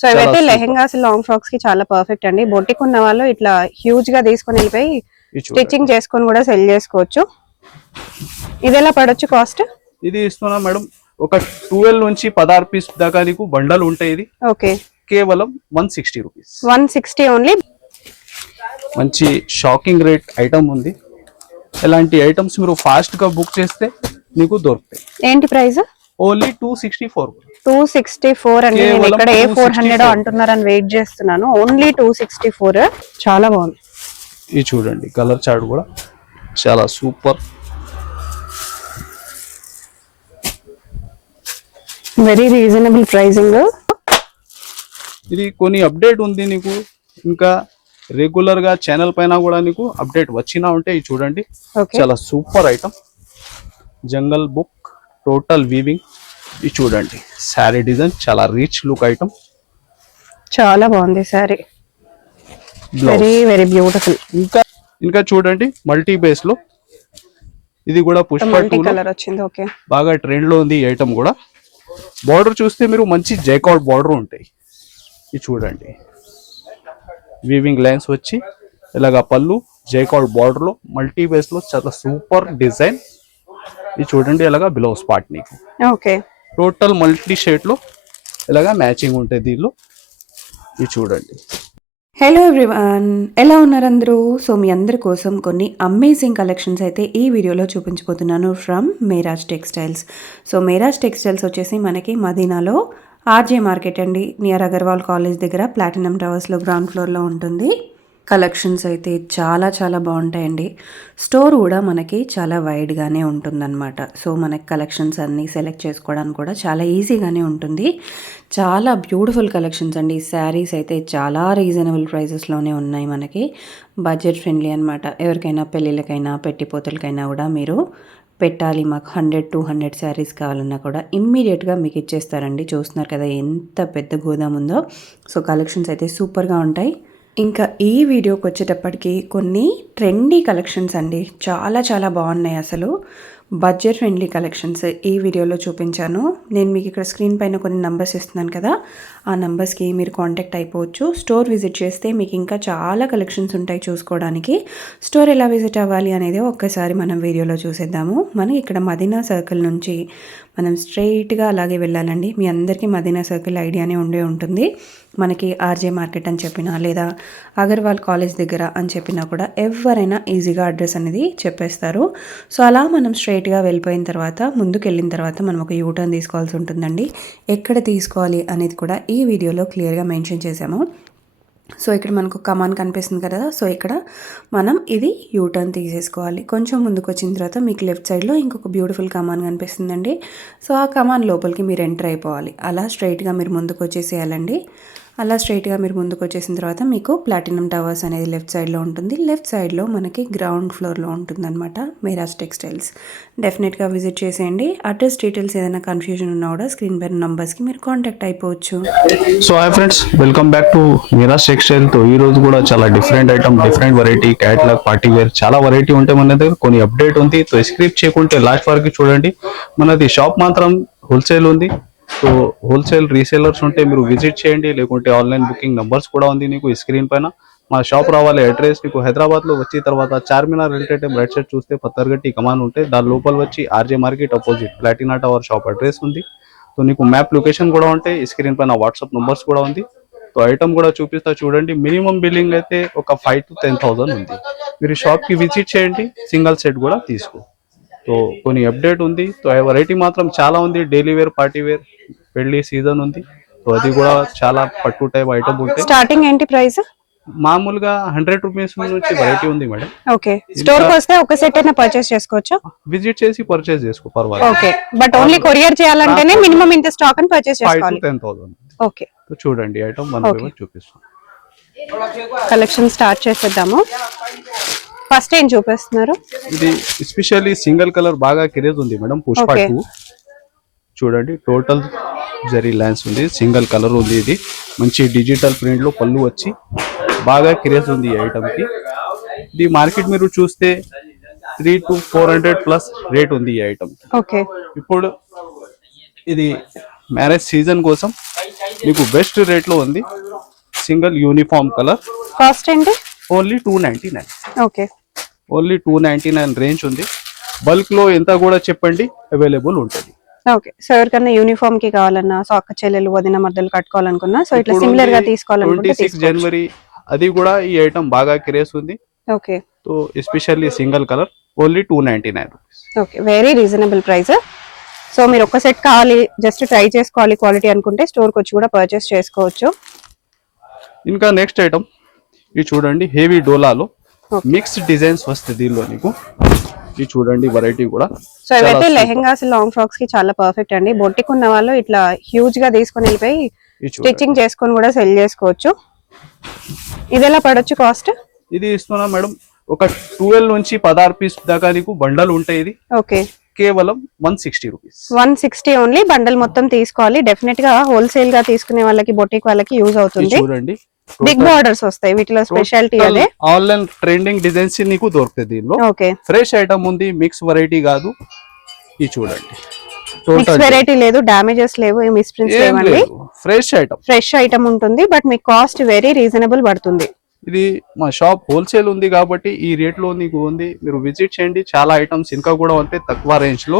So ఇవైతే lehengas long frocks కి చాలా పర్ఫెక్ట్ అండి. బొటిక్ ఉన్న వాళ్ళు ఇట్లా హ్యూజ్ గా తీసుకొని వెళ్ళిపోయి స్టిచ్చింగ్ చేసుకొని కూడా సెల్ చేసుకోవచ్చు. ఇది ఎలా పడొచ్చు కాస్ట్? ఇది ఇస్తున్నా మేడం ఒక 12 నుంచి 16 పీస్ దాకా నీకు బండల్ ఉంటాయి. ఇది ఓకే, కేవలం 160 రూపీస్. 160 ఓన్లీ. మంచి షాకింగ్ రేట్ ఐటమ్ ఉంది. ఇలాంటి ఐటమ్స్ మీరు ఫాస్ట్ గా బుక్ చేస్తే మీకు దొరుకుతాయి. ఏంటి ప్రైస్? ఓన్లీ 264. 264 అండి. నేను ఇక్కడ ఏ 400 అంటున్నారని వెయిట్ చేస్తున్నాను. ఓన్లీ 264. చాలా బాగుంది. ఇది చూడండి కలర్ చార్ట్ కూడా చాలా సూపర్. Very reasonable pricing. ఇది కొన్ని అప్డేట్ ఉంది నీకు. ఇంకా రెగ్యులర్ గా ఛానల్ పైన కూడా నీకు అప్డేట్ వచ్చినా ఉంటే ఇది చూడండి. చాలా సూపర్ ఐటమ్. జంగల్ బుక్ టోటల్ వీవింగ్. ఇది చూడండి శారీ డిజైన్ చాలా రిచ్ లుక్ ఐటమ్. చాలా బాగుంది శారీ. Very very beautiful. ఇంకా చూడండి మల్టీ బేస్ లో ఇది కూడా పుష్ప 2 కలర్ వచ్చింది. ఓకే, బాగా ట్రెండ్ లో ఉంది ఈ ఐటమ్ కూడా. బార్డర్ చూస్తే మీరు మంచి జైకార్డ్ బార్డర్ ఉంటాయి. ఇది చూడండి వీవింగ్ లైన్స్ వచ్చి ఇలాగా పళ్ళు జైకార్డ్ బార్డర్ లో మల్టీ బేస్ లో చాలా సూపర్ డిజైన్. ఇది చూడండి ఇలాగా బ్లౌజ్ పార్ట్ నీకు. ఓకే, టోటల్ మల్టీ షేడ్ లో ఇలాగా మ్యాచింగ్ ఉంటాయి దీనిలో. ఇది చూడండి. హలో ఎవ్రీవన్, ఎలా ఉన్నారు అందరూ? సో మీ అందరి కోసం కొన్ని అమేజింగ్ కలెక్షన్స్ అయితే ఈ వీడియోలో చూపించబోతున్నాను from Meraj textiles. So Meraj textiles వచ్చేసి మనకి మదీనాలో ఆర్జే మార్కెట్ అండి, నియర్ అగర్వాల్ కాలేజ్ దగ్గర ప్లాటినం టవర్స్లో గ్రౌండ్ ఫ్లోర్లో ఉంటుంది. కలెక్షన్స్ అయితే చాలా చాలా బాగుంటాయండి. స్టోర్ కూడా మనకి చాలా వైడ్గానే ఉంటుందన్నమాట. సో మనకి కలెక్షన్స్ అన్నీ సెలెక్ట్ చేసుకోవడానికి కూడా చాలా ఈజీగానే ఉంటుంది. చాలా బ్యూటిఫుల్ కలెక్షన్స్ అండి. శారీస్ అయితే చాలా రీజనబుల్ ప్రైజెస్లోనే ఉన్నాయి. మనకి బడ్జెట్ ఫ్రెండ్లీ అనమాట. ఎవరికైనా పెళ్ళిళ్ళకైనా పెట్టిపోతలకైనా కూడా మీరు పెట్టాలి, మాకు 100-200 శారీస్ కావాలన్నా కూడా ఇమ్మీడియట్గా మీకు ఇచ్చేస్తారండి. చూస్తున్నారు కదా ఎంత పెద్ద గోదాం ఉందో. సో కలెక్షన్స్ అయితే సూపర్గా ఉంటాయి. ఇంకా ఈ వీడియోకి వచ్చేటప్పటికి కొన్ని ట్రెండీ కలెక్షన్స్ అండి, చాలా చాలా బాగున్నాయి. అసలు బడ్జెట్ ఫ్రెండ్లీ కలెక్షన్స్ ఈ వీడియోలో చూపించాను. నేను మీకు ఇక్కడ స్క్రీన్ పైన కొన్ని నంబర్స్ ఇస్తున్నాను కదా, ఆ నంబర్స్కి మీరు కాంటాక్ట్ అయిపోవచ్చు. స్టోర్ విజిట్ చేస్తే మీకు ఇంకా చాలా కలెక్షన్స్ ఉంటాయి చూసుకోవడానికి. స్టోర్ ఎలా విజిట్ అవ్వాలి అనేది ఒక్కసారి మనం వీడియోలో చూసేద్దాము. మనం ఇక్కడ మదీనా సర్కిల్ నుంచి మనం స్ట్రైట్గా అలాగే వెళ్ళాలండి. మీ అందరికీ మదీనా సర్కిల్ ఐడియానే ఉండే ఉంటుంది. మనకి ఆర్జే మార్కెట్ అని చెప్పినా లేదా అగర్వాల్ కాలేజ్ దగ్గర అని చెప్పినా కూడా ఎవరైనా ఈజీగా అడ్రస్ అనేది చెప్పేస్తారు. సో అలా మనం స్ట్రైట్గా వెళ్ళిపోయిన తర్వాత ముందుకు వెళ్ళిన తర్వాత మనం ఒక యూటర్న్ తీసుకోవాల్సి ఉంటుందండి. ఎక్కడ తీసుకోవాలి అనేది కూడా ఈ వీడియోలో క్లియర్గా మెన్షన్ చేశాము. సో ఇక్కడ మనకు కమాన్ కనిపిస్తుంది కదా, సో ఇక్కడ మనం ఇది యూటర్న్ తీసేసుకోవాలి. కొంచెం ముందుకు వచ్చిన తర్వాత మీకు లెఫ్ట్ సైడ్లో ఇంకొక బ్యూటిఫుల్ కమాన్ కనిపిస్తుందండి. సో ఆ కమాన్ లోపలికి మీరు ఎంటర్ అయిపోవాలి. అలా స్ట్రైట్గా మీరు ముందుకు వచ్చేసేయాలండి. అలా స్ట్రైట్గా మీరు ముందుకు వచ్చేసిన తర్వాత మీకు ప్లాటినం టవర్స్ అనేది లెఫ్ట్ సైడ్లో ఉంటుంది. లెఫ్ట్ సైడ్లో మనకి గ్రౌండ్ ఫ్లోర్లో ఉంటుందన్నమాట మేరాజ్ టెక్స్టైల్స్. డెఫినెట్గా విజిట్ చేసేయండి. అడ్రస్ డీటెయిల్స్ ఏదైనా కన్ఫ్యూజన్ ఉన్నా కూడా స్క్రీన్ పైన నంబర్స్కి మీరు కాంటాక్ట్ అయిపోవచ్చు. So hi friends, welcome back to Meraj textile. తో ఈ రోజు కూడా చాలా different item, different variety, catalogue, party wear చాలా వెరైటీ ఉంటాయి మన దగ్గర. కొన్ని అప్డేట్ ఉంది. సో స్క్రిప్ట్ చేయకుంటే లాస్ట్ వరకు చూడండి. మనది షాప్ మాత్రం హోల్సేల్ ఉంది. సో హోల్సేల్ రీసేలర్స్ ఉంటే మీరు విజిట్ చేయండి, లేకుంటే ఆన్లైన్ బుకింగ్ నంబర్స్ కూడా ఉంది నీకు స్క్రీన్ పైన. మా షాప్ రావాలి అడ్రస్ నీకు హైదరాబాద్లో వచ్చిన తర్వాత చార్మినార్ రిలేటెడ్ రైట్ సైడ్ చూస్తే పత్తర్గట్టి కమాన్ ఉంటే దాని లోపల వచ్చి RJ market opposite Platina tower shop address ఉంది. సో నీకు మ్యాప్ లొకేషన్ కూడా ఉంటాయి. స్క్రీన్ పైన వాట్సాప్ నంబర్స్ కూడా ఉంది. సో ఐటమ్ కూడా చూపిస్తా చూడండి. మినిమం బిల్లింగ్ అయితే ఒక 5,000 to 10,000 ఉంది. మీరు షాప్కి విజిట్ చేయండి, సింగిల్ సెట్ కూడా తీసుకో. సో కొన్ని అప్డేట్ ఉంది. సో వెరైటీ మాత్రం చాలా ఉంది. డైలీ వేర్, పార్టీ వేర్, పెళ్లి సీజన్ ఉంది. సో అది కూడా చాలా పట్టు టైప్ ఐటమ్ ఉంటాయి. స్టార్టింగ్ ఏంటి ప్రైస్? మామూలుగా 100 రూపీస్ నుంచి వెరైటీ ఉంది మేడం. ఓకే, స్టోర్ కి వస్తే ఒక సెట్ అయినా పర్చేస్ చేసుకోవచ్చు. విజిట్ చేసి పర్చేస్ చేసుకో పర్వాలేదు. ఓకే, బట్ ఓన్లీ కొరియర్ చేయాలంటేనే మినిమం ఇంత స్టాక్ అని పర్చేస్ చేసుకోవాలి. 5,000 to 10,000. ఓకే, సో చూడండి ఐటమ్ మనం చూపిస్తాం. కలెక్షన్ స్టార్ట్ చేసేద్దాము. ఫస్ట్ ఏం చూపిస్తున్నారు? ఇది ఎస్పెషల్లీ సింగిల్ కలర్ బాగా క్రేజ్ ఉంది మేడం. పుష్ప 2 చూడండి. టోటల్ జరీ లైన్స్ ఉంది, సింగిల్ కలర్ ఉంది. ఇది మంచి డిజిటల్ ప్రింట్ లో పళ్ళు వచ్చి బాగా క్రేజ్ ఉంది ఈ ఐటమ్ కి. ఇది మార్కెట్ మీరు చూస్తే 300 to 400 ప్లస్ రేట్ ఉంది ఈ ఐటమ్. ఓకే, ఇప్పుడు ఇది మ్యారేజ్ సీజన్ కోసం మీకు బెస్ట్ రేట్ లో ఉంది. Single uniform colour. కాస్ట్ ఏంటి? ఓన్లీ 299. ఓకే, ఓన్లీ 299 రేంజ్ ఉంది. బల్క్ లో ఎంత కూడా చెప్పండి, అవైలబుల్ ఉంటుంది. ఓకే. సో ఎవరికన్నా యూనిఫామ్ కి కావాలన్నా, సో అక్క చెల్లెలు వదిన మధ్యలో కట్టుకోవాలనుకున్నా, సో ఇట్లా ఇప్పుడు సిమిలర్ గా ఉంది తీసుకోవాలనుకుంటే 26 జనవరి, అది కూడా ఈ ఐటమ్ బాగా క్రేజ్ ఉంది. Okay, so especially single colour only 299 rupees. Okay, very reasonable price. So మీరు ఒక సెట్ కావాలి, జస్ట్ ట్రై చేసుకోవాలి క్వాలిటీ అనుకుంటే స్టోర్కి వచ్చి కూడా పర్చేస్ చేసుకోవచ్చు. ఇంకా నెక్స్ట్ ఐటమ్ ఇది చూడండి, హెవీ డోలాలో మిక్స్ డిజైన్స్ వస్తుంది దీనిలో నీకు. ఇది చూడండి వెరైటీ కూడా. సో ఇవైతే లెహెంగాస్, లాంగ్ ఫ్రాక్స్ కి చాలా పర్ఫెక్ట్ అండి. బొట్టికి ఉన్న వాళ్ళు ఇట్లా హ్యూజ్ గా తీసుకొని వెళ్ళిపోయి స్టిచ్చింగ్ చేసుకొని కూడా సెల్ చేసుకోవచ్చు. ఇది ఎలా పడొచ్చు కాస్ట్? ఇది ఇస్తున్నా మేడం, ఒక 12 నుంచి 16 పీస్ దాకా నీకు బండల్ ఉంటాయి. ఇది ఓకే, కేవలం 160 రూపీస్. 160 ఓన్లీ. బండల్ మొత్తం తీసుకోవాలి. డెఫినెట్ గా హోల్సేల్ గా తీసుకునే వాళ్ళకి, బొటిక్ వాళ్ళకి యూజ్ అవుతుంది. చూడండి, బిగ్ బార్డర్స్ వస్తాయి వీటిలో, స్పెషాలిటీ అదే. ఆన్లైన్ ట్రెండింగ్ డిజైన్స్ నీకు దొరుకుతాయి దీనిలో. ఓకే, ఫ్రెష్ ఐటమ్ ఉంది, మిక్స్ వెరైటీ కాదు. ఇది చూడండి, మిక్స్ వెరైటీ లేదు, డామేజెస్ లేవు, మిస్ప్రింట్స్ లేవండి. ఫ్రెష్ ఐటమ్ ఉంటుంది. బట్ మీకు కాస్ట్ వెరీ రీజనబుల్ పడుతుంది. ఇది మా షాప్ హోల్సేల్ ఉంది కాబట్టి ఈ రేట్ లో నీకు ఉంది. మీరు విజిట్ చేయండి, చాలా ఐటమ్స్ ఇంకా కూడా ఉంటాయి తక్కువ రేంజ్ లో.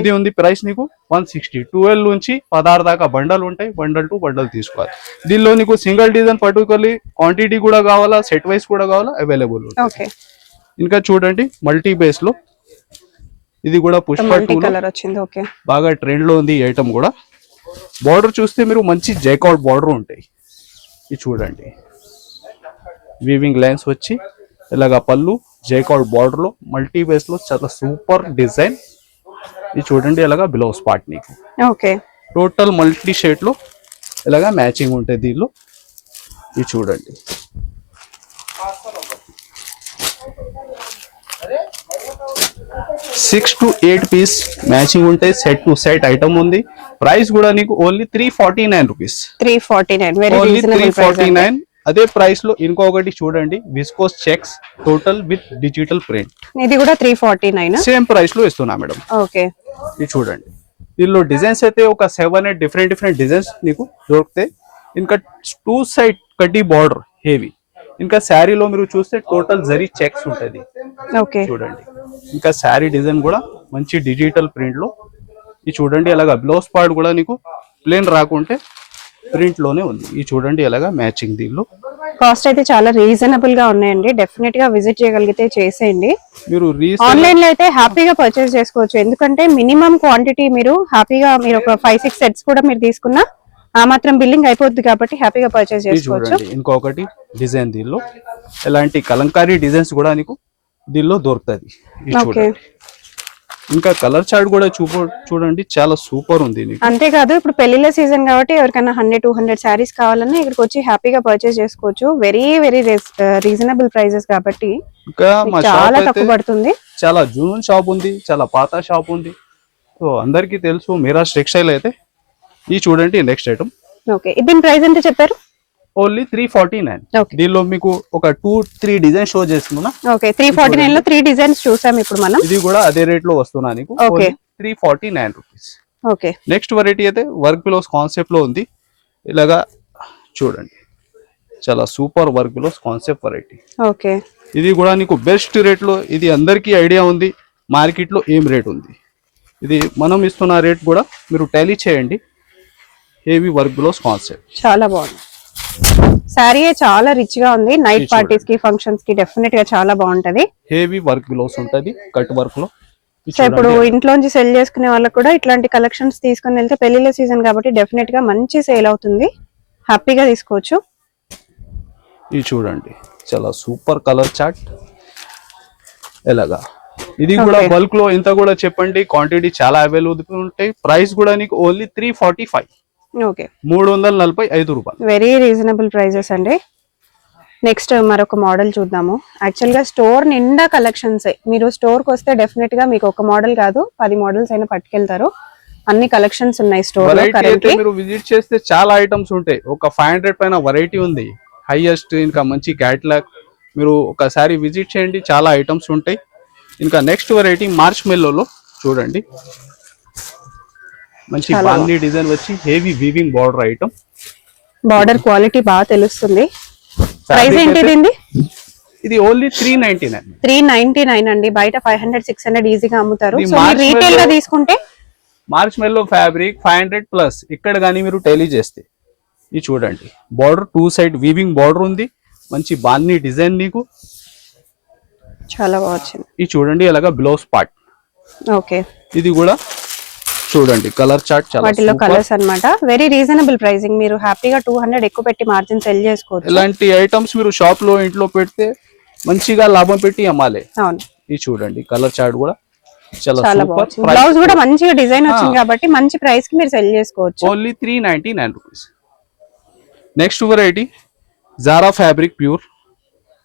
ఇది ఉంది ప్రైస్ నీకు 160. 12 నుంచి 16 దాకా బండల్ ఉంటాయి. బండల్ టు బండల్ తీసుకోవాలి. దీనిలో నీకు సింగిల్ డిజైన్ పర్టికులర్లీ క్వాంటిటీ కూడా కావాలా, సెట్ వైస్ కూడా కావాలా, అవైలబుల్. ఇంకా చూడండి, మల్టీ బేస్ లో ఇది కూడా పుష్ప కలర్ వచ్చింది. ఓకే, బాగా ట్రెండ్ లో ఉంది ఈ ఐటమ్ కూడా. బార్డర్ చూస్తే మీరు మంచి జైకౌట్ బార్డర్ ఉంటాయి. ఇది చూడండి, వీవింగ్ లైన్స్ వచ్చి ఇలాగా పళ్ళు, జైకౌట్ బార్డర్ లో మల్టీ బేస్ లో చాలా సూపర్ డిజైన్. ఇది చూడండి, ఇలాగా బ్లౌజ్ పార్ట్ నీకు. ఓకే, టోటల్ మల్టీ షేడ్ లో ఇలాగా మ్యాచింగ్ ఉంటుంది దీనిలో. ఇది చూడండి, సిక్స్ టు 8 పీస్ మ్యాచింగ్ ఉంటాయి. సెట్ టు సెట్ ఐటమ్ ఉంది. ప్రైస్ కూడా నీకు ఓన్లీ 349 రూపీస్. 349. అదే ప్రైస్ లో ఇంకొకటి చూడండి, viscose checks total with digital print. ఇది కూడా 349. సేమ్ ప్రైస్ లో ఇస్తున్నా మేడం. ఓకే, ఇది చూడండి, దీనిలో డిజైన్స్ అయితే ఒక 7-8 డిఫరెంట్ డిజైన్స్ నీకు దొరుకుతాయి. ఇంకా 2 సైడ్ కడ్డీ బార్డర్ హెవీ. ఇంకా శారీలో మీరు చూస్తే టోటల్ జరీ చెక్స్ ఉంటుంది. ఓకే, చూడండి, ఇంకా శారీ డిజైన్ కూడా మంచి డిజిటల్ ప్రింట్ లో. ఇది చూడండి, అలాగా బ్లౌజ్ పార్ట్ కూడా నీకు ప్లేన్ రాకుంటే ప్రింట్ లోనే ఉంది. ఇది చూడండి, అలాగా మ్యాచింగ్. దీనిలో కాస్ట్ అయితే చాలా రీజనబుల్ గా ఉన్నాయండి. డెఫినెట్ గా విజిట్ చేయగలిగితే చేసేయండి. మీరు ఆన్లైన్ లో అయితే హ్యాపీగా పర్చేస్ చేసుకోవచ్చు. ఎందుకంటే మినిమం క్వాంటిటీ మీరు హ్యాపీగా, మీరు ఒక 5-6 సెట్స్ కూడా మీరు తీసుకున్నా ఆ మాత్రం బిల్లింగ్ అయిపోద్ది కాబట్టి హ్యాపీగా పర్చేస్ చేసుకోవచ్చు. ఇంకొకటి డిజైన్ దీనిలో ఎలాంటి కలంకారీ డిజైన్స్ కూడా నీకు దీనిలో దొరుకుతుంది. ఇంకా కలర్ చార్ట్ కూడా చూడండి, చాలా సూపర్ ఉంది. అంతేకాదు, ఇప్పుడు పెళ్లిళ్ళ సీజన్ కాబట్టి ఎవరికైనా 100-200 శారీస్ కావాలన్నా ఇక్కడికి వచ్చి హ్యాపీగా పర్చేస్ చేసుకోవచ్చు. వెరీ రీజనబుల్ ప్రైజెస్ కాబట్టి చాలా తక్కువ పడుతుంది. చాలా జూన్ షాప్ ఉంది, చాలా పాత షాప్ ఉంది. సో అందరికి తెలుసు మీరాజ్ టెక్స్టైల్ అయితే. ఇది చూడండి, నెక్స్ట్ ఐటమ్. ఓకే, దీని ప్రైస్ ఎంత చెప్పారు? ఓన్లీ 349. దీనిలో మీకు ఒక 2-3 డిజైన్ షో చేస్తున్నా. ఓకే, 349 లో 3 డిజైన్స్ చూసాం ఇప్పుడు మనం. ఇది కూడా అదే రేట్ లో వస్తున్నా నీకు. 349 రూపీస్. ఓకే, నెక్స్ట్ వెరైటీ అయితే వర్క్ పిలోస్ కాన్సెప్ట్ లో ఉంది. ఇలాగా చూడండి, చాలా super work pillows concept variety. Okay, ఇది కూడా నీకు బెస్ట్ రేట్ లో. ఇది అందరికీ ఐడియా ఉంది మార్కెట్ లో ఏం రేట్ ఉంది. ఇది మనం ఇస్తున్న రేట్ కూడా మీరు టాలీ చేయండి. హెవీ వర్క్ పిలోస్ కాన్సెప్ట్ చాలా బాగుంది. సారీ చాలా రిచ్ గా ఉంది. నైట్ పార్టీస్ కి, ఫంక్షన్స్ కి డెఫినెట్ గా చాలా బాగుంటది. హెవీ వర్క్ బిలోస్ ఉంటది, కట్ వర్క్ లో. సో ఇప్పుడు ఇంట్లోంచి సెల్ చేసుకునే వాళ్ళకి కూడా ఇట్లాంటి కలెక్షన్స్ తీసుకుని వెళ్తే, పెళ్లిళ్ళ సీజన్ కాబట్టి డెఫినెట్ గా మంచి సేల్ అవుతుంది. హ్యాపీగా తీసుకోవచ్చు. ఇది చూడండి, చాలా సూపర్ కలర్ చార్ట్. ఎలాగా ఇది కూడా బల్క్ లో ఇంత కూడా చెప్పండి, క్వాంటిటీ చాలా అవైలబుల్ ఉంటాయి. ప్రైస్ కూడా నీకు ఓన్లీ 345. ఓకే, 345 రూపాయలు. వెరీ రీజనబుల్ ప్రైజెస్ అండి. నెక్స్ట్ మరొక మోడల్ చూద్దాము. యాక్చువల్ గా స్టోర్ నిండా కలెక్షన్స్. మీరు స్టోర్ కి వస్తే డెఫినెట్ గా మీకు ఒక మోడల్ కాదు 10 మోడల్స్ అయినా పట్టుకెళ్తారు. అన్ని కలెక్షన్స్ ఉన్నాయి స్టోర్ లో. మీరు విజిట్ చేస్తే చాలా ఐటమ్స్ ఉంటాయి. ఒక 500 పైన వెరైటీ ఉంది, హైయెస్ట్. ఇంకా మంచి క్యాటలాగ్. మీరు ఒకసారి విజిట్ చేయండి, చాలా ఐటమ్స్ ఉంటాయి. ఇంకా నెక్స్ట్ వెరైటీ మార్చ్ మెల్లోలో చూడండి, మంచి బాందీ డిజైన్ వచ్చి heavy weaving border item. Border quality బాగా తెలుస్తుంది. ప్రైస్ ఏంటి దీనిది? ఇది ఓన్లీ 399. 399 అండి. బయట 500-600 ఈజీగా అమ్ముతారు. ఇది సో మీరు రీటైల్ గా తీసుకుంటే మార్చ్ మెల్లో ఫ్యాబ్రిక్ 500 ప్లస్. ఇక్కడ కానీ మీరు టైలీ చేస్తే ఇది చూడండి, బార్డర్ 2 సైడ్ వీవింగ్ బార్డర్ ఉంది, మంచి బాన్ని డిజైన్ నీకు చాలా బాగా వచ్చింది. ఇది చూడండి అలాగా బ్లౌజ్ పార్ట్. ఓకే, ఇది కూడా చూడండి కలర్ చార్ట్ చాలా వాటిలో కలర్స్ అన్నమాట. Very reasonable pricing. మీరు హ్యాపీగా 200 ఎక్కువ పెట్టి మార్జిన్ సెల్ చేసుకోవచ్చు. ఇలాంటి ఐటమ్స్ మీరు షాప్ లో ఇంట్లో పెడితే మంచిగా లాభం పెట్టి అమ్మాలి. అవును, ఇది చూడండి కలర్ చార్ట్ కూడా చాలా చాలా సూపర్. బాగుంది. బ్లౌజ్ కూడా మంచిగా డిజైన్ వచ్చింది కాబట్టి మంచి ప్రైస్ కి మీరు సెల్ చేసుకోవచ్చు. Only 399 rupees. Next variety Zara fabric pure,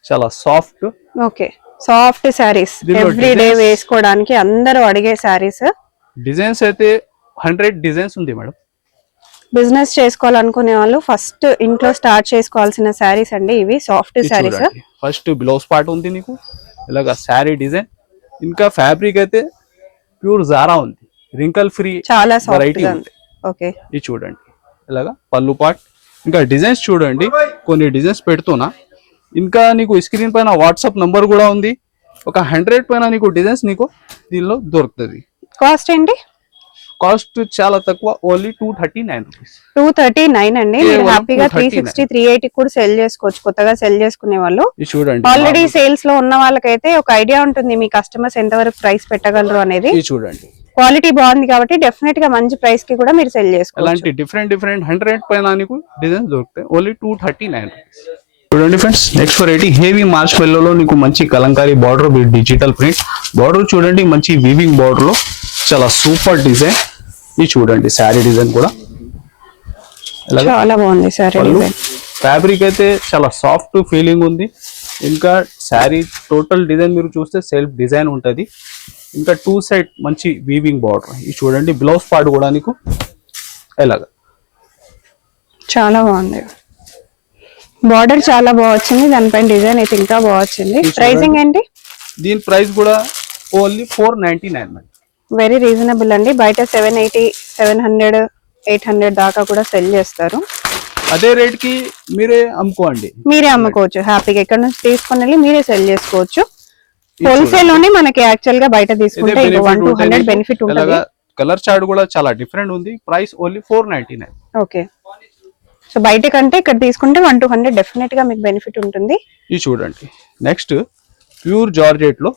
చాలా soft. Okay, soft saris every day వేసుకోవడానికి అందరూ అడిగే శారీస్. డిజైన్స్ అయితే 100 డిజైన్స్ ఉంది మేడం. బిజినెస్ చేసుకోవాలనుకునే వాళ్ళు ఫస్ట్ ఇంట్లో స్టార్ట్ చేసుకోవాల్సిన శారీస్ అండి ఇవి, soft saris. First blouse part ఉంది నీకు ఇలాగా శారీ డిజైన్. ఇంకా ఫ్యాబ్రిక్ అయితే ప్యూర్ జారా ఉంది, రింకల్ ఫ్రీ, చాలా సాఫ్ట్ వెరైటీ గా ఉంది. ఓకే, ఇది చూడండి ఇలాగా పళ్ళు పార్ట్. ఇంకా డిజైన్స్ చూడండి, కొన్ని డిజైన్స్ పెడుతున్నా. ఇంకా నీకు స్క్రీన్ పైన వాట్సాప్ నంబర్ కూడా ఉంది. ఒక 100 పైన నీకు డిజైన్స్ నీకు దీనిలో దొరుకుతుంది. కాస్ట్ ఏంటి? కాస్ట్ చాలా తక్కువ, ఓన్లీ 239 రూపీస్. 239 అండి. మీరు హ్యాపీగా 360, 380 కూడా సెల్ చేసుకోవచ్చు. కొత్తగా సెల్ చేసుకునే వాళ్ళు, ఇది చూడండి ఆల్రెడీ సేల్స్ లో ఉన్న వాళ్ళకైతే ఒక ఐడియా ఉంటుంది మీ కస్టమర్స్ ఎంతవరకు ప్రైస్ పెట్టగలరు అనేది. ఇది చూడండి క్వాలిటీ బాగుంది కాబట్టి డెఫినెట్ గా మంచి ప్రైస్ కి కూడా మీరు సెల్ చేసుకోవచ్చు. అలాంటి డిఫరెంట్ 100 పైన నీకు డిజైన్స్ దొరుకుతాయి. Only 239 rupees. చూడండి ఫ్రెండ్స్, నెక్స్ట్ వెరైటీ హెవీ మార్చ్ మెల్లోలో నీకు మంచి Kalamkari border with digital print. Border చూడండి మంచి వీవింగ్ బార్డర్ లో చాలా సూపర్ డిజైన్. ఇది చూడండి శారీ డిజైన్ కూడా చాలా బాగుంది శారీ డిజైన్. ఫ్యాబ్రిక్ అయితే చాలా సాఫ్ట్ ఫీలింగ్ ఉంది. ఇంకా శారీ టోటల్ డిజైన్ మీరు చూస్తే సెల్ఫ్ డిజైన్ ఉంటది. ఇంకా 2 సైడ్ మంచి వీవింగ్ బార్డర్. ఇది చూడండి బ్లౌజ్ పార్ట్ కూడా నీకు ఎలాగా చాలా బాగుంది. బార్డర్ చాలా బాగా వచ్చింది, దానిపైన డిజైన్ అయితే ఇంకా బాగా వచ్చింది. ప్రైసింగ్ ఏంటి? దీని ప్రైస్ కూడా ఓన్లీ 499. వెరీ రీజనబుల్ అండి. బయట 780, 700, 800 దాకా కూడా సెల్ చేస్తారు. అదే రేట్ కి మీరే అమ్ముకోండి, మీరే అమ్ముకోవచ్చు హ్యాపీగా. ఇక్కడ నుంచి తీసుకొని వెళ్ళి మీరే సెల్ చేసుకోవచ్చు. హోల్సేల్ లోనే మనకి యాక్చువల్ గా బయట తీసుకుంటే 100-200 బెనిఫిట్ ఉంటుంది. కలర్ చార్ట్ కూడా చాలా డిఫరెంట్ ఉంది. Price only 499. ఓకే, సో బయట కంటే ఇక్కడ తీసుకుంటే 100-200 డెఫినెట్ గా మీకు బెనిఫిట్ ఉంటుంది. ఇది చూడండి నెక్స్ట్ ప్యూర్ జార్జెట్ లో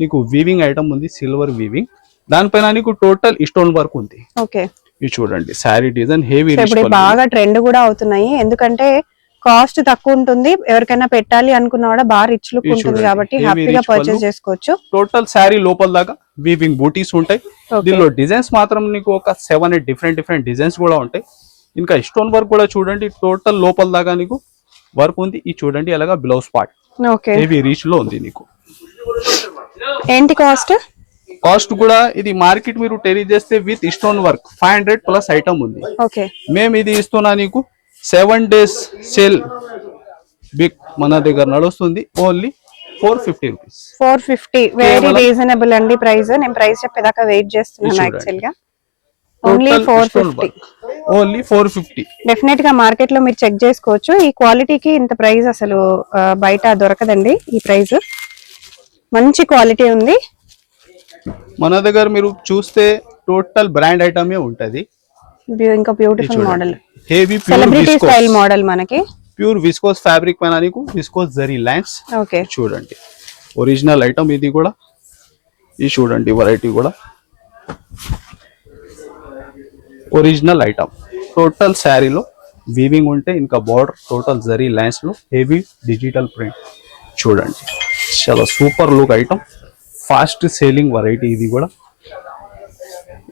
నీకు వీవింగ్ ఐటమ్ ఉంది, సిల్వర్ వీవింగ్. దానిపైన నీకు టోటల్ స్టోన్ వర్క్ ఉంది. ఓకే, ఇది చూడండి శారీ డిజైన్ హెవీ. ఇప్పుడు బాగా ట్రెండ్ కూడా అవుతున్నాయి, ఎందుకంటే కాస్ట్ తక్కువ ఉంటుంది. ఎవరికైనా పెట్టాలి అనుకున్నా కూడా బాగా రిచ్ లుక్ ఉంటుంది కాబట్టి హ్యాపీగా పర్చేస్ చేసుకోవచ్చు. టోటల్ శారీ లోపల దాకా వీవింగ్ బూటీస్ ఉంటాయి. దీనిలో డిజైన్స్ మాత్రం నీకు ఒక 7-8 డిఫరెంట్ డిజైన్స్ కూడా ఉంటాయి. ఇంకా స్టోన్ వర్క్ కూడా చూడండి టోటల్ లోపల దాకా నీకు వర్క్ ఉంది. ఇది చూడండి అలాగా బ్లౌజ్ పార్ట్ హెవీ రీచ్ లో ఉంది నీకు. ఏంటి కాస్ట్? కాస్ట్ కూడా ఇది మార్కెట్ మీరు టెరీ చేస్తే with stone work 500 plus item ఉంది. ఓకే, మేము ఇది ఇస్తున్నా నీకు 7 days సేల్ బిగ్ మన దగ్గర నడుస్తుంది. Only 450 rupees. 450 వెరీ రీజనబుల్ అండి ప్రైస్. నేను ప్రైస్ చెప్పేదాకా వెయిట్ చేస్తున్నాను యాక్చువల్ గా. ఓన్లీ 450. ఓన్లీ 450. డెఫినెట్ గా మార్కెట్ లో మీరు చెక్ చేసుకోవచ్చు. ఈ క్వాలిటీకి ఇంత ప్రైస్ అసలు బయట దొరకదండి. ఈ ప్రైస్ మంచి క్వాలిటీ ఉంది. మన దగ్గర మీరు చూస్తే టోటల్ బ్రాండ్ ఐటమ్ ఉంటది. ఇంకా beautiful model, heavy celebrity style model. మనకి ప్యూర్ విస్కోస్ ఫ్యాబ్రిక్ పైన నీకు విస్కోస్ జరీ లైన్స్. ఓకే, చూడండి ఒరిజినల్ ఐటమ్ ఇది కూడా. ఇది చూడండి వెరైటీ కూడా ఒరిజినల్ ఐటమ్. టోటల్ శారీలో వీవింగ్ ఉంటే ఇంకా బార్డర్ టోటల్ జరీ లైన్స్ లో హెవీ డిజిటల్ ప్రింట్. చూడండి చాలా super look item, fast selling variety ఇది కూడా.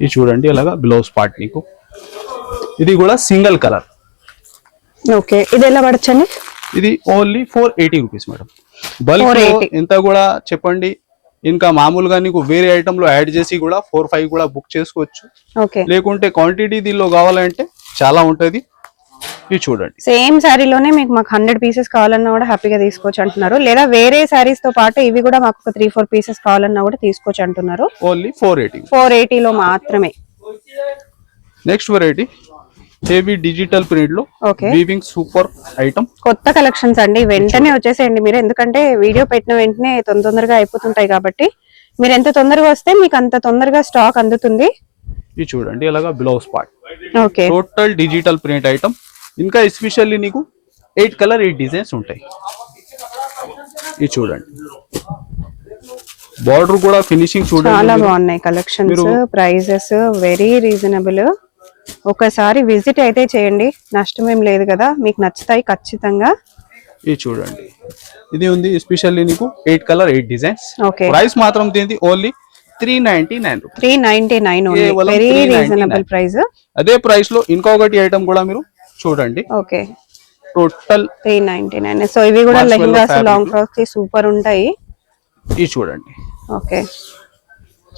ఇది చూడండి అలాగా బ్లౌజ్ పార్ట్ నీకు. ఇది కూడా సింగిల్ కలర్. ఓకే, ఇది ఎలా పడచ్చండి? ఇది ఓన్లీ 480 రూపీస్ మేడం. బల్క్ ఎంత కూడా చెప్పండి. ఇంకా మామూలుగా నీకు వేరే ఐటమ్ లో యాడ్ చేసి కూడా 4-5 కూడా బుక్ చేసుకోవచ్చు. ఓకే, లేకుంటే క్వాంటిటీ దీనిలో కావాలంటే చాలా ఉంటది. ఇది చూడండి సేమ్ శారీలోనే మీకు మాకు 100 పీసెస్ కావాలన్నా కూడా హ్యాపీగా తీసుకోవచ్చు అంటున్నారు. లేదా వేరే శారీస్ తో పాటు ఇవి కూడా మాకు ఒక 3-4 పీసెస్ కావాలన్నా కూడా తీసుకోవచ్చు అంటున్నారు. ఓన్లీ 480. 480 లో మాత్రమే. Next variety heavy digital print లో ఓకే వీవింగ్ సూపర్ ఐటమ్. కొత్త కలెక్షన్స్ అండి, వెంటనే వచ్చేసేయండి మీరు, ఎందుకంటే వీడియో పెట్టిన వెంటనే తొందరగా అయిపోతుంటాయి కాబట్టి మీరు ఎంత తొందరగా వస్తే మీకు అంత తొందరగా స్టాక్ అందుతుంది. ఇది చూడండి ఇలాగా blouse part okay total digital print item. ఇంకా ఎస్పెషల్లీ నీకు 8 కలర్ 8 డిజైన్స్ ఉంటాయి. ఇది చూడండి బార్డర్ కూడా ఫినిషింగ్ చూడండి, చాలా బాగున్నాయి కలెక్షన్స్, ప్రైజెస్ వెరీ రీజనబుల్. ఒకసారి విజిట్ అయితే చేయండి, నష్టం ఏం లేదు కదా, మీకు నచ్చుతాయి ఖచ్చితంగా. ఇది చూడండి ఇది ఉంది ఎస్పెషల్లీ నీకు 8 కలర్ 8 డిజైన్స్. ఓకే ప్రైస్ మాత్రం దీనిది ఓన్లీ 399 రూపీస్. 399 ఓన్లీ, కేవలం వెరీ 399. Reasonable price. అదే ప్రైస్ లో ఇంకొకటి ఐటమ్ కూడా మీరు చూడండి, ఓకే టోటల్ 399. సో ఇవి కూడా Marshmallow lehengas fabric. Long frocks super ఉంటాయి. ఇది చూడండి ఓకే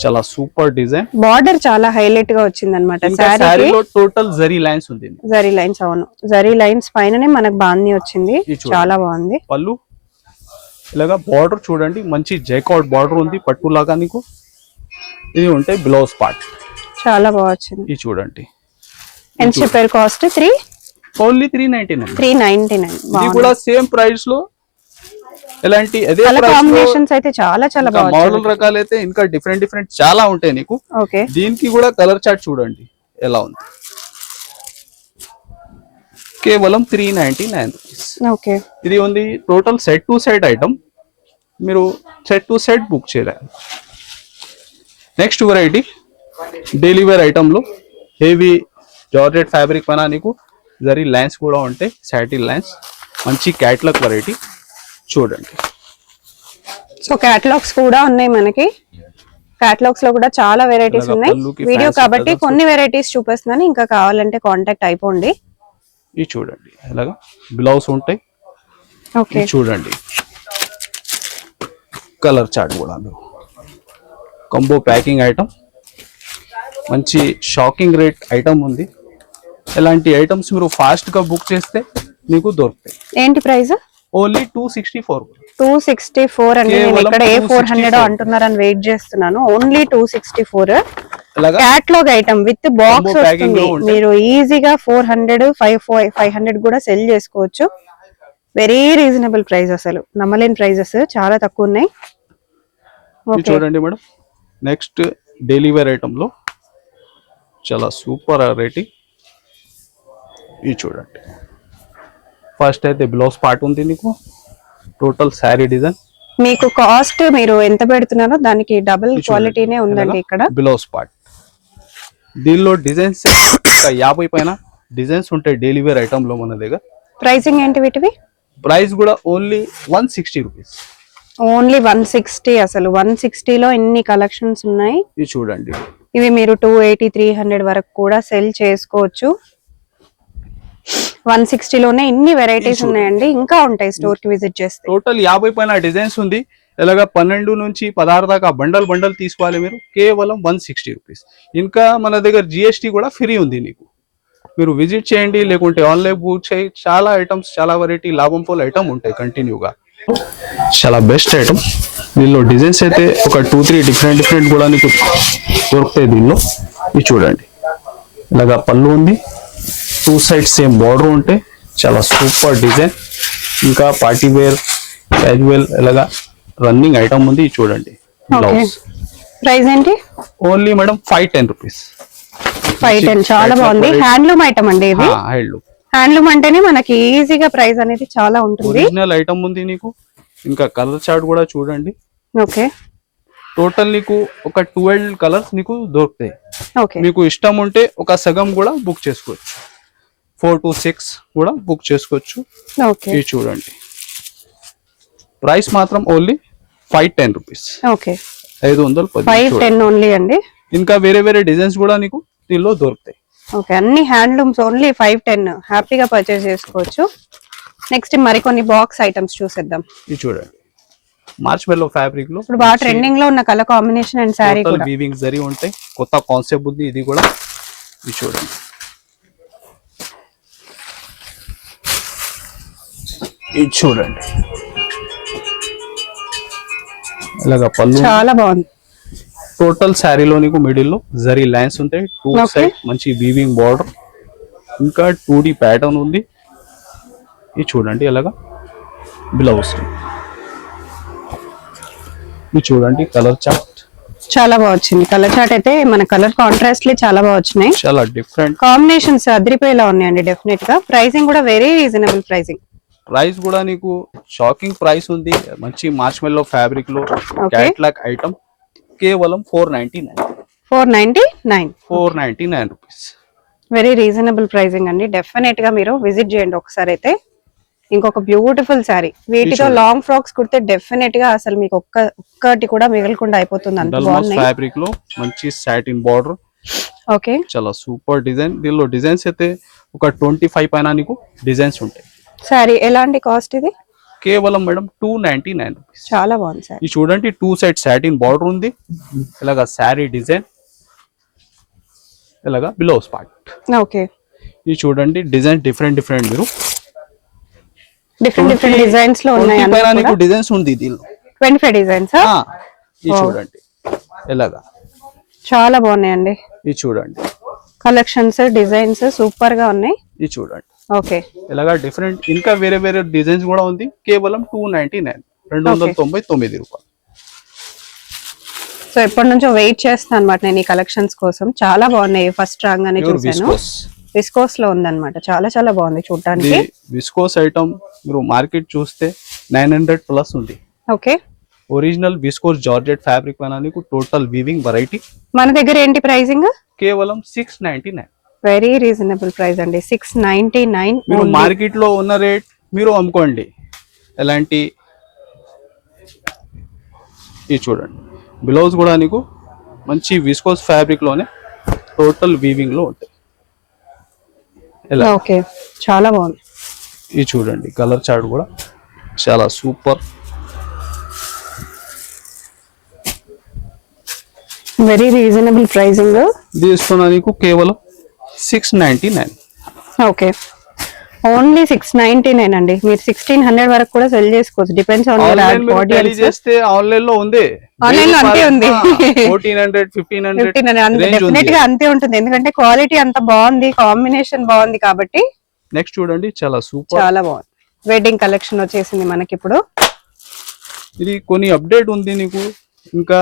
చాలా సూపర్ డిజైన్. బార్డర్ చాలా హైలైట్ గా వచ్చింది అనమాట శారీకి. శారీలో టోటల్ జరీ లైన్స్ ఉంది. జరీ లైన్స్, అవును జరీ లైన్స్ పైననే మనకు బాంది వచ్చింది, చాలా బాగుంది. పళ్ళు ఇలాగా బార్డర్ చూడండి, మంచి జైకాట్ బార్డర్ ఉంది పట్టు లాగా నీకు. ఇది ఉంటే బ్లౌజ్ పార్ట్ చాలా బాగా వచ్చింది. ఇది చూడండి ఎంత చెప్పారు కాస్ట్? ఓన్లీ 399. 399. ఇది కూడా సేమ్ ప్రైస్ లో ఎలాంటి అదే కలర్ ప్రైస్ లో కాంబినేషన్స్ అయితే చాలా చాలా బాగా మోడల్ రకాలు అయితే ఇంకా డిఫరెంట్ డిఫరెంట్ చాలా ఉంటాయి నీకు. ఓకే దీనికి కూడా కలర్ చార్ట్ చూడండి ఎలా ఉంది, కేవలం 399 రూపీస్. ఓకే ఇది ఉంది total set to set item, మీరు సెట్ టు సెట్ బుక్ చేయాలి. Next variety daily wear item లో హెవీ జార్జెట్ ఫ్యాబ్రిక్ పైన నీకు జరీ లైన్స్ కూడా ఉంటాయి, సాటిన్ లైన్స్, మంచి క్యాట్లాగ్ వెరైటీ చూడండి. సో కేటలాగ్స్ కూడా ఉన్నాయి మనకి, కేటలాగ్స్ లో కూడా చాలా వెరైటీస్ ఉన్నాయి. వీడియో కాబట్టి కొన్ని వెరైటీస్ చూపిస్తున్నాను, ఇంకా కావాలంటే కాంటాక్ట్ అయిపోండి. ఇది చూడండి ఇలాగా బ్లౌజ్ ఉంటాయి. ఓకే చూడండి కలర్ చార్ట్ కూడా కంబో ప్యాకింగ్ ఐటమ్, మంచి షాకింగ్ రేట్ ఐటమ్ ఉంది. ఇలాంటి ఐటమ్స్ మీరు ఫాస్ట్ గా బుక్ చేస్తే మీకు దొరుకుతాయి. ఏంటి ప్రైస్? ఓన్లీ 264. 264 అండి. నేను ఇక్కడ A400 అంటున్నారని వెయిట్ చేస్తున్నాను. Only 264. Catalogue item with box వస్తుంది, మీరు ఈజీగా 400 500 కూడా సెల్ చేసుకోవచ్చు. వెరీ రీజనబుల్ ప్రైస్, అసలు నమ్మలేని ప్రైజెస్, చాలా తక్కువ ఉన్నాయి. చూడండి madam next daily wear item లో చాలా సూపర్ వెరైటీ. ఇది చూడండి ఫస్ట్ అయితే బ్లౌజ్ పార్ట్ ఉంది నీకు, టోటల్ శారీ డిజైన్. మీకు కాస్ట్ మీరు ఎంత పెడుతున్నారో దానికి డబుల్ క్వాలిటీనే ఉందండి ఇక్కడ. బ్లౌజ్ పార్ట్ దీనిలో డిజైన్స్ 50 పైన డిజైన్స్ ఉంటాయి డైలీ వేర్ ఐటమ్ లో మన దగ్గర. ప్రైసింగ్ ఏంటి వీటివి? ప్రైస్ కూడా ఓన్లీ 160 రూపీస్. ఓన్లీ 160. అసలు 160 లో ఎన్ని కలెక్షన్స్ ఉన్నాయి. ఇది చూడండి ఇవి మీరు 280 300 వరకు కూడా సెల్ చేసుకోవచ్చు. 160 లోనే ఇన్ని వెరైటీస్ ఉన్నాయండి, ఇంకా ఉంటాయి స్టోర్ కి విజిట్ చేస్తే. టోటల్ 50 పైన డిజైన్స్ ఉంది. ఇలాగా 12 నుంచి 16 దాకా బండల్ తీసుకోవాలి మీరు, కేవలం 160 రూపీస్. ఇంకా మన దగ్గర జిఎస్టీ కూడా ఫ్రీ ఉంది నీకు, మీరు విజిట్ చేయండి లేకుంటే ఆన్లైన్ బుక్ చేయి. చాలా ఐటమ్స్, చాలా వెరైటీ లాభం పోల్ ఐటమ్ ఉంటాయి కంటిన్యూగా. చాలా బెస్ట్ ఐటమ్. దీనిలో డిజైన్స్ అయితే ఒక 2-3 డిఫరెంట్ కూడా నీకు దొరుకుతాయి దీనిలో. ఇది చూడండి ఇలాగా పళ్ళు ఉంది, 2 సైడ్స్ సేమ్ బార్డర్ ఉంటాయి, చాలా సూపర్ డిజైన్. ఇంకా పార్టీ వేర్ క్యాజువల్ ఇలాగా రన్నింగ్ ఐటమ్ ఉంది. చూడండి బ్లౌజ్ ప్రైస్ ఏంటి? Only madam 510 rupees. 510 చాలా బాగుంది. హ్యాండ్లూమ్ ఐటమ్ అండి ఇది. హ్యాండ్లూమ్ అంటేనే మనకి ఈజీగా ప్రైస్ అనేది చాలా ఉంటుంది. ఒరిజినల్ ఐటమ్ ఉంది నీకు. ఇంకా కలర్ చార్ట్ కూడా చూడండి. ఓకే టోటల్ నీకు ఒక 12 కలర్స్ నీకు దొరుకుతాయి. ఓకే మీకు ఇష్టం ఉంటే ఒక సగం కూడా బుక్ చేసుకోవచ్చు, 4 to 6 కూడా బుక్ చేసుకోవచ్చు. ఓకే ఇది చూడండి ప్రైస్ మాత్రం ఓన్లీ 510 రూపీస్. ఓకే 510 510 ఓన్లీ అండి. ఇంకా వేరే డిజైన్స్ కూడా నీకు దీనిలో దొరుకుతాయి. ఓకే అన్ని హ్యాండ్లూమ్స్ ఓన్లీ 510 హ్యాపీగా పర్చేస్ చేసుకోవచ్చు. నెక్స్ట్ మరికొన్ని బాక్స్ ఐటమ్స్ చూసేద్దాం. ఇది చూడండి మార్ష్మెల్లో ఫ్యాబ్రిక్ లో ఇప్పుడు బాగా ట్రెండింగ్ లో ఉన్న కలర్ కాంబినేషన్ అండ్ శారీ కూడా వీవింగ్ జరీ ఉంటాయి. కొత్త కాన్సెప్ట్ ఉంది ఇది కూడా. ఇది చూడండి ఇది చూడండి ఇలాగా పళ్ళు చాలా బాగుంది. టోటల్ శారీలో నీకు మిడిల్ లో జరీ లైన్స్ ఉంటాయి, 2 సైడ్ మంచి వీవింగ్ బార్డర్. ఇంకా 2D ప్యాటర్న్ ఉంది. ఇది చూడండి ఎలాగా బ్లౌజ్. ఇది చూడండి కలర్ చార్ట్ చాలా బాగా వచ్చింది. కలర్ చార్ట్ అయితే మన కలర్ కాంట్రాస్ట్ చాలా బాగా వచ్చినాయి. చాలా డిఫరెంట్ కాంబినేషన్స్ అదిరిపోయేలా ఉన్నాయండి డెఫినెట్ గా. ప్రైసింగ్ కూడా వెరీ రీజనబుల్ ప్రైసింగ్. ప్రైస్ కూడా నీకు షాకింగ్ ప్రైస్ ఉంది. మంచి మార్ష్మెల్లో ఫ్యాబ్రిక్ లో క్యాట్లాగ్ ఐటమ్ కేవలం 499 రూపీస్. వెరీ రీజనబుల్ ప్రైసింగ్ అండి. డెఫినెట్ గా మీరు విజిట్ చేయండి ఒకసారి అయితే. ఇంకొక బ్యూటిఫుల్ శారీ, వీటితో లాంగ్ ఫ్రాక్స్ కుడితే డెఫినెట్ గా అసలు మీకు ఒక్కటి కూడా మిగలకుండా అయిపోతుంది. అంత బాగున్నాయి. ఫ్యాబ్రిక్ లో మంచి సాటిన్ బార్డర్. ఓకే, చాలా సూపర్ డిజైన్. దీనిలో డిజైన్స్ అయితే ఒక 25 పైన నీకు డిజైన్స్ ఉంటాయి. శారీ ఎలాంటి కాస్ట్ ఇది? కేవలం మేడం 299 రూపీస్. చాలా బాగుంది సార్. ఇది చూడండి 2 సైడ్ సాటిన్ బార్డర్ ఉంది. ఇలాగా శారీ డిజైన్, ఇలాగా బ్లౌజ్ పార్ట్. ఓకే, ఇది చూడండి డిజైన్ డిఫరెంట్ మీరు డిఫరెంట్ డిజైన్స్ లో ఉన్నాయి. నీకు డిజైన్స్ ఉంది దీనిలో 25 డిజైన్స్. ఇది చూడండి ఎలాగా చాలా బాగున్నాయండి. ఇది చూడండి కలెక్షన్స్ డిజైన్స్ సూపర్ గా ఉన్నాయి. ఇది చూడండి ఓకే, ఇలాగా డిఫరెంట్ ఇంకా వేరే డిజైన్స్ కూడా ఉంది. కేవలం 299 299 రూపాయలు. సో ఎప్పటి నుంచో వెయిట్ చేస్తాను అనమాట నేను ఈ కలెక్షన్స్ కోసం. చాలా బాగున్నాయి. ఫస్ట్ రాగానే చూసాను. విస్కోస్ లో ఉందన్నమాట. చాలా బాగుంది చూడటానికి. విస్కోస్ ఐటమ్ మీరు మార్కెట్ చూస్తే 900 ప్లస్ ఉంది. Okay, original viscose georgette fabric పైన నీకు టోటల్ వీవింగ్ వెరైటీ. మన దగ్గర ఏంటి ప్రైసింగ్? కేవలం 699. వెరీ రీజనబుల్ ప్రైస్ అండి. 699. మీరు మార్కెట్ లో ఉన్న రేట్ మీరు అమ్ముకోండి. ఎలాంటి ఇది చూడండి బ్లౌజ్ కూడా నీకు మంచి విస్కోస్ ఫ్యాబ్రిక్ లోనే టోటల్ వీవింగ్ లో ఉంటాయి. ఓకే, చాలా బాగుంది. ఇది చూడండి కలర్ చార్ట్ కూడా చాలా సూపర్. Very reasonable pricing. తీసుకున్నా నీకు కేవలం 699. ఓకే, ఓన్లీ 699 అండి. మీరు 1600 వరకు కూడా సెల్ చేసుకోవచ్చు. Depends on your audience. చేస్తే ఆన్లైన్ లో ఉంది. ఆన్లైన్ లో అంతే ఉంది. 1400 1500 డెఫినెట్ గా అంతే ఉంటుంది. ఎందుకంటే క్వాలిటీ అంత బాగుంది, కాంబినేషన్ బాగుంది కాబట్టి. నెక్స్ట్ చూడండి చాలా సూపర్, చాలా బాగుంది. వెడ్డింగ్ కలెక్షన్ వచ్చేసింది మనకి ఇప్పుడు. ఇది కొన్ని అప్డేట్ ఉంది నీకు. ఇంకా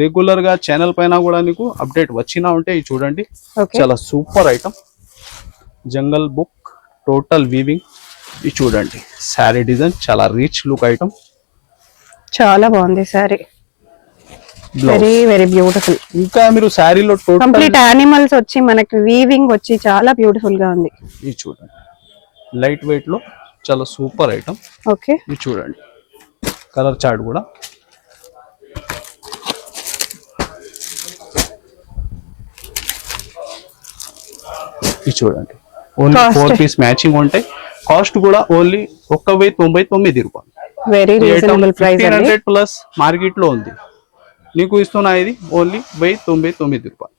రెగ్యులర్ గా ఛానల్ పైన కూడా నీకు అప్డేట్ వచ్చినా ఉంటే ఇది చూడండి. చాలా సూపర్ ఐటమ్ జంగల్ బుక్ టోటల్ వీవింగ్. ఇది చూడండి శారీ డిజైన్ చాలా రిచ్ లుక్ ఐటమ్. చాలా బాగుంది శారీ. Very beautiful. ఇంకా మీరు శారీలో టోటల్ కంప్లీట్ యానిమల్స్ వచ్చి మనకి వీవింగ్ వచ్చి చాలా బ్యూటిఫుల్ గా ఉంది. ఇది చూడండి లైట్ వెయిట్ లో చాలా సూపర్ ఐటమ్. ఓకే, ఇది చూడండి కలర్ చార్ట్ కూడా ఇది చూడండి ఓన్లీ 4 పీస్ మ్యాచింగ్ ఉంటాయి. కాస్ట్ కూడా ఓన్లీ 1099 రూపాయలు. Very reasonable price. 1500 plus market లో ఉంది. నీకు ఇస్తున్నా ఇది ఓన్లీ 1099 రూపాయలు.